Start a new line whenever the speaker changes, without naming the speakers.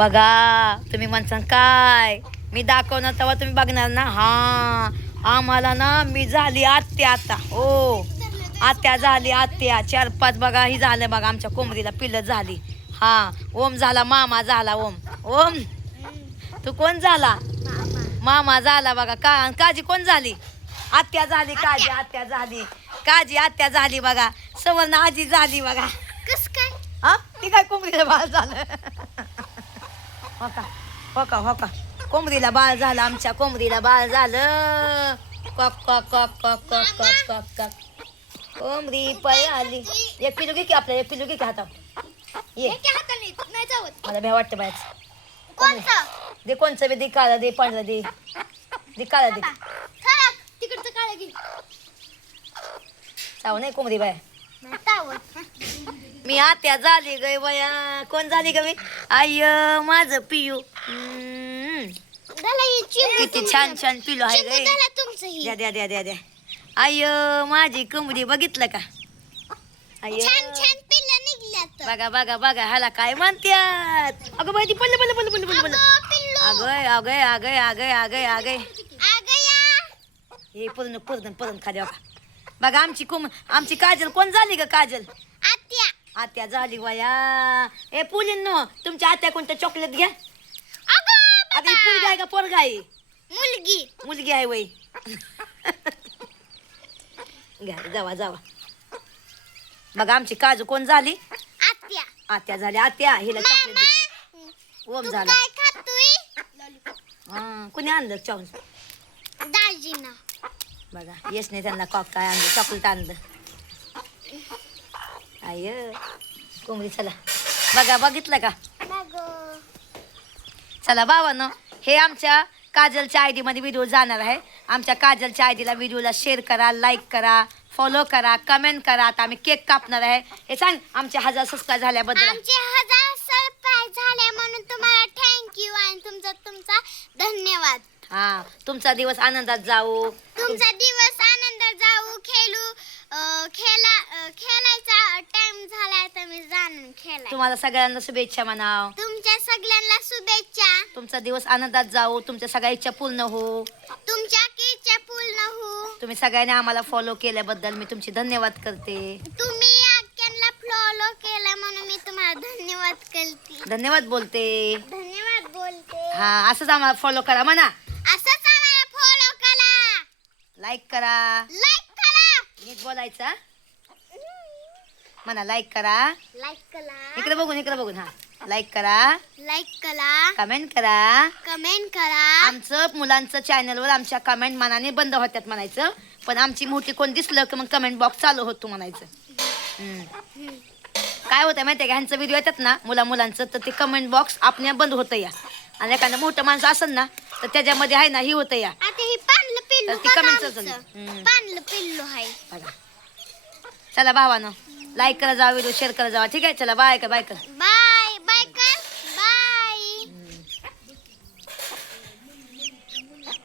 बघा तुम्ही म्हणसान काय? मी दाखवणार तेव्हा तुम्ही बघणार ना? हा आम्हाला ना मी झाली आत्या आता. हो. आत्या झाली आत्या. चार पाच बघा ही झालं बघा आमच्या कोंबडीला पिल्लं झाली. हा ओम झाला मामा झाला ओम. ओम तू कोण झाला? मामा झाला बघा. का काजी कोण झाली? आत्या झाली काजी आत्या झाली. काजी आत्या झाली बघा. सवर्ण आजी झाली बघा.
कस काय?
हा ती काय कोंबडीला बाळ झालं? हो का? हो का हो का? कोंबडीला बाळ झालं आमच्या कोंबडीला बाळ झालं. कॉक कॉक कॉक कॉक कॉक कॉक कॉक कॉक कोंबडी पळाली एक पिलू घे की आपल्याला एक पिलू घे की हातात ये. मला भ्या वाटतं बायच दे. कोणचं बी दे काळं दे पांढरं दे. दे काळं दे.
तिकडचं काळ घे.
चाव नाही कोंबडी बाय मी आत्या झाली गय बया कोण झाली ग मी? आय माझं पियू. किती. छान छान पिलो आहे गय द्या द्या द्या द्या द्या. आय माझी कोंबडी बघितलं का? आय
पिल्लं
बघा बघा बघा ह्याला काय म्हणत्यात? अगं बाई ती पडलं पडलं पडलं पडलं पडलं पडलं.
अगं, पिल्लू.
अगय अगय अगय अगय अगय अगय हे पूर्ण पूर्ण पूर्ण खाली बघा. बघा आमची कोंब आमची काजल कोण झाली ग काजल?
आत्या.
आत्या झाली वया. ए पुलींनो तुमच्या आत्या कोणतं चॉकलेट घ्या?
अगं
आता पुलगी आहे का पोरगा आहे?
मुलगी.
मुलगी आहे वय घ्या जावा जावा. बघा आमची काजू कोण झाली?
आत्या.
आत्या झाली आत्या. हिला चॉकलेट
मामा
ओम
तू
झाला.
काय खातोय?
हा कुणी आणलं चावून
दाजीना.
बघा येस नाही त्यांना कॉक काय आणलं चॉकलेट आणलं. आय कोंबडी चला. बघा बघितलं का? चला बाबांनो हे आमच्या काजलच्या आयमध्ये व्हिडिओ जाणार आहे. आमच्या काजलच्या आय डीला व्हिडिओला शेअर करा लाईक करा फॉलो करा कमेंट करा. आता आम्ही केक कापणार आहे. हे सांग आमच्या हजार सबस्क्राईब झाल्याबद्दल.
आमचे हजार सरप्राईज झाले म्हणून तुम्हाला थँक्यू आणि तुमचा तुमचा धन्यवाद.
हा तुमचा दिवस आनंदात जाऊ
तुमचा दिवस आनंदात जाऊ खेळू खेळा खेळायचा टाइम झाला तर मी जाणून खेळाय.
तुम्हाला सगळ्यांना शुभेच्छा म्हणाव.
तुमच्या सगळ्यांना शुभेच्छा.
तुमचा दिवस आनंदात जाऊ तुमच्या सगळ्या इच्छा पूर्ण हो.
तुमच्या इच्छा पूर्ण हो.
तुम्ही सगळ्यांनी आम्हाला फॉलो केल्याबद्दल मी तुमची धन्यवाद करते.
तुम्ही आख्यांना फॉलो केलं म्हणून मी तुम्हाला धन्यवाद करते.
धन्यवाद बोलते.
धन्यवाद बोलते.
हा असंच आम्हाला फॉलो करा म्हणा
असंच आम्हाला फॉलो करा
लाईक करा.
लाईक करा.
नीट बोलायचा म्हणा लाईक करा.
लाईक करा.
इकडे बघून इकडे बघून हा. लाईक करा.
लाईक करा.
कमेंट करा.
कमेंट करा.
आमचं मुलांचं चॅनलवर आमच्या कमेंट मनाने बंद होत्यात म्हणायचं. पण आमची मोठी कोण दिसलं की मग कमेंट बॉक्स चालू होतो म्हणायचं. हम्म. काय होतं माहितीये का? ह्यांचं व्हिडिओ येतात ना मुला मुलांचं तर ते कमेंट बॉक्स आपल्या बंद होतं या. आणि एखादं मोठं माणसं असेल ना तर त्याच्यामध्ये आहे ना ही होतं या.
आता हे पिल्लू
तर ती
बघा
comment
आमचं.
असेल. हम्म.
पांढलं पिल्लू आहे
बघा चला भावानं लाईक करा जावा व्हिडिओ शेअर करा जावा ठीक आहे चला बाय का बाय कर
बाय